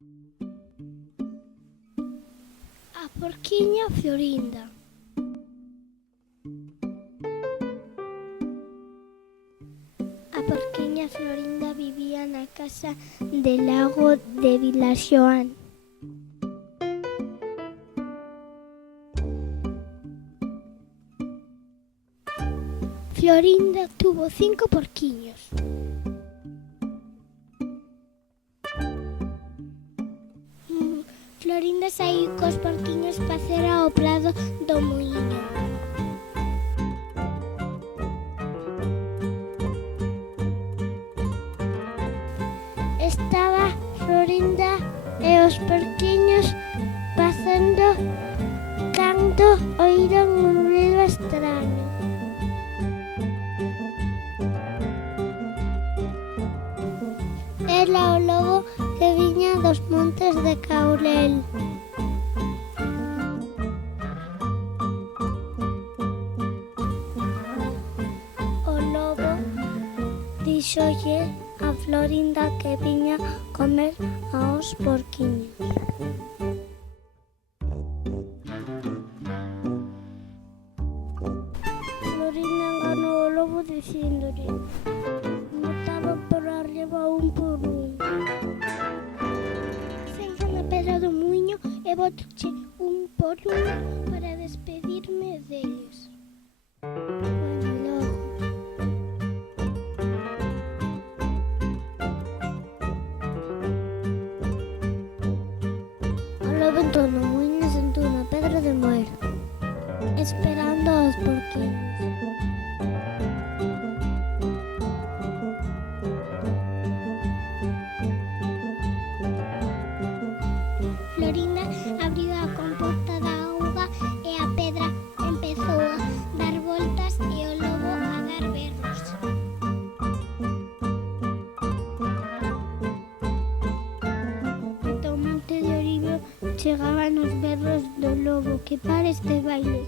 A porquiña Florinda. A porquiña Florinda vivía na casa de Lago de Vilaxoán. Florinda tuvo 5 porquiños. Florinda saíu cos porquiños pacer ao prado do muíño. Estaba Florinda e os porquiños facendo cando oíron un ruido extraño. Era o lobo que viña dos montes de Caurel. O lobo díxolle a Florinda que viña comer aos porquiños. Florinda enganou o lobo dicíndolle: botaba por arriba un por un. Senza na pedra do muiño e botoche un por un para despedirme deles. Bueno, logo. O lobo entrou no muiño e sentou na pedra de moer, esperando aos porquiños. Florinda abriu a comporta da auga e a pedra empezou a dar voltas e o lobo a dar berros. Do monte de Oribio chegaban os berros do lobo. Que para este baile.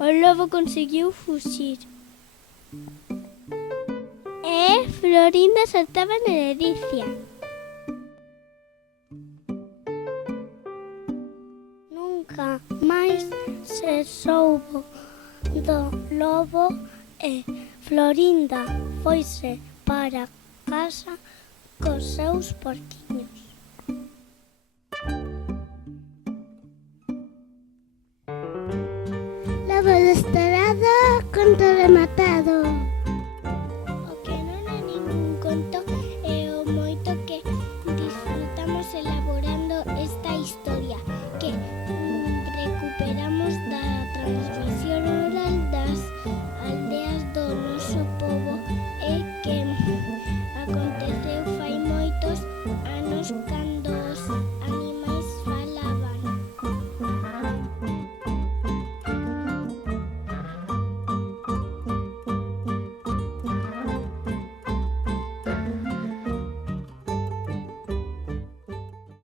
O lobo conseguiu fuxir. E Florinda saltaba na ledicia. Nunca máis se soubo do lobo e Florinda foise para casa cos seus porquiños. Lobo desterrado, conto rematado. O que non é ningún conto é o moito que disfrutamos elaborando esta historia que recuperamos da transmisión oral das aldeas do noso pobo